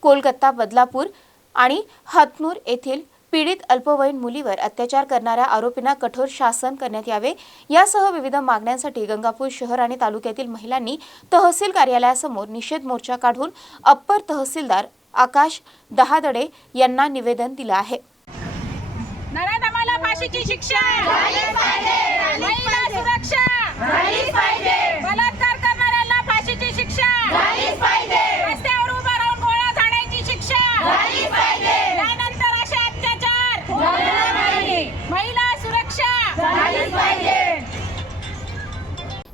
कोलकाता बदलापूर आणि हतनूर येथील पीडित अल्पवयीन मुलीवर अत्याचार करणाऱ्या आरोपींना कठोर शासन करण्यात यावे. यासह विविध मागण्यांसाठी गंगापूर शहर आणि तालुक्यातील महिलांनी तहसील कार्यालयासमोर निषेध मोर्चा काढून अप्पर तहसीलदार आकाश दहादडे यांना निवेदन दिलं आहे. फाशीची शिक्षा महिला सुरक्षा.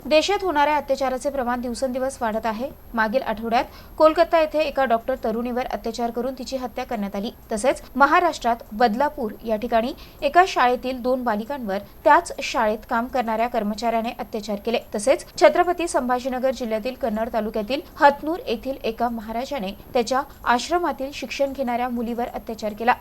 देशात होणाऱ्या अत्याचाराचे प्रमाण दिवसेंदिवस वाढत आहे. मागील आठवड्यात कोलकाता येथे एका डॉक्टर तरुणीवर अत्याचार करून तिची हत्या करण्यात आली. तसेच महाराष्ट्रात बदलापूर या ठिकाणी एका शाळेतील दोन बालिकांवर त्याच शाळेत काम करणाऱ्या कर्मचाऱ्याने अत्याचार केले. तसेच छत्रपती संभाजीनगर जिल्ह्यातील कन्नड तालुक्यातील हतनूर येथील एका महाराजाने त्याच्या आश्रमातील शिक्षण घेणाऱ्या मुलीवर अत्याचार केला.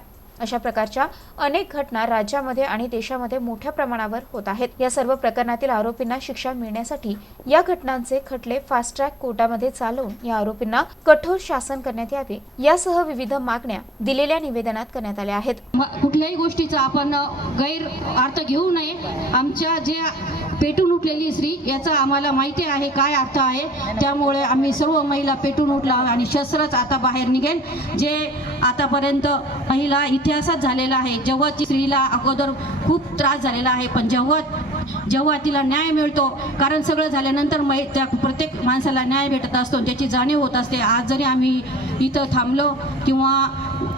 अशा प्रकारच्या अनेक घटना राज्यामध्ये आणि देशामध्ये मोठ्या प्रमाणावर होत आहेत. या सर्व प्रकरणातील आरोपींना शिक्षा मिळण्यासाठी या घटनांचे खटले फास्ट ट्रॅक कोर्टामध्ये चालवून या आरोपींना कठोर शासन करण्यात यावे यासह विविध मागण्या दिलेल्या निवेदनात करण्यात आल्या आहेत. कुठल्याही गोष्टीचा आपण गैर अर्थ घेऊ नये. आमच्या जे पेटून उठलेली स्त्री याचा आम्हाला माहिती आहे काय अर्थ आहे. त्यामुळे आम्ही सर्व महिला पेटून उठला आणि शस्त्रच आता बाहेर निघेल. जे आतापर्यंत महिला इतिहासात झालेला आहे जेव्हा ती स्त्रीला अगोदर खूप त्रास झालेला आहे पण जेव्हा जेव्हा तिला न्याय मिळतो कारण सगळं झाल्यानंतर मै त्या प्रत्येक माणसाला न्याय भेटत असतो त्याची जाणीव होत असते. आज जरी आम्ही इथं थांबलो किंवा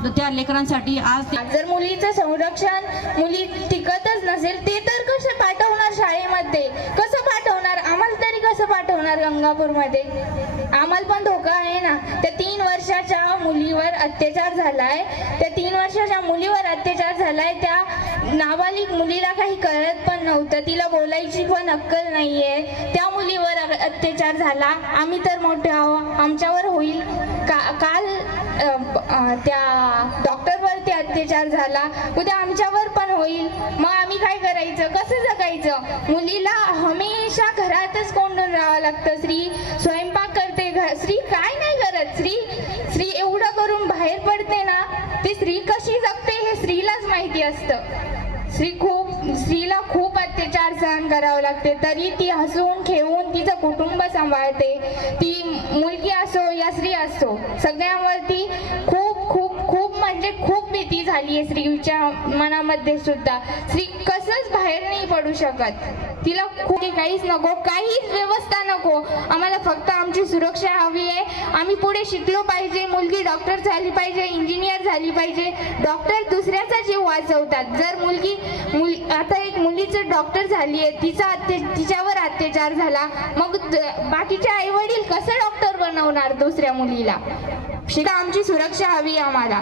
त्या लेकरांसाठी आज जर मुलीचं संरक्षण मुली टिकतच नसेल ते तर कसे पाठवणार शाळेमध्ये कसं पाठवणार आम्हाला तरी होणार गंगापूरमध्ये? आम्हाला पण धोका आहे ना. त्या तीन वर्षाच्या मुलीवर अत्याचार झालाय. त्या तीन वर्षाच्या मुलीवर अत्याचार झालाय. त्या नाबालिक मुलीला काही कळत पण नव्हतं. तिला बोलायची पण अक्कल नाहीये. त्या मुलीवर अत्याचार झाला. आम्ही तर मोठे आहो. आमच्यावर होईल. का काल त्या डॉक्टर अ, अत्याचार झाला. उद्या आमच्यावर पण होईल. मग आम्ही काय करायचं? कसं जगायचं? मुलीला हमेशा घरातच कोंडून राहावं लागतं स्त्री स्वयंपाक करते स्त्री काय नाही करत स्त्री स्त्री एवढं करून बाहेर पडते ना ती स्त्री कशी जगते हे स्त्रीलाच माहिती असतं. स्त्री खूप स्त्रीला खूप अत्याचार सहन करावे लागते. तरी ती हसून खेळून तिचं कुटुंब सांभाळते. ती मुलगी असो या स्त्री असो सगळ्यांवरती म्हणजे खूप भीती झाली आहे स्त्रीच्या मनामध्ये सुद्धा. स्त्री कसंच बाहेर नाही पडू शकत. तिला खूप काहीच नको काहीच व्यवस्था नको. आम्हाला फक्त आमची सुरक्षा हवी आहे. आम्ही पुढे शिकलो पाहिजे मुलगी डॉक्टर झाली पाहिजे इंजिनियर झाली पाहिजे. डॉक्टर दुसऱ्याचा जीव वाचवतात. जर मुलगी मुल आता एक मुलीचं डॉक्टर झाली आहे तिचा अत्या तिच्यावर अत्याचार झाला मग बाकीचे आई वडील कसं डॉक्टर बनवणार दुसऱ्या मुलीला? शिका आमची सुरक्षा हवी आहे आम्हाला.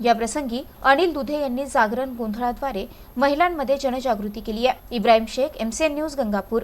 या प्रसंगी अनिल दुधे यांनी जागरण गोंधळाद्वारे महिलांमध्ये जनजागृती केली आहे. Ibrahim Shaikh MCN news Gangapur.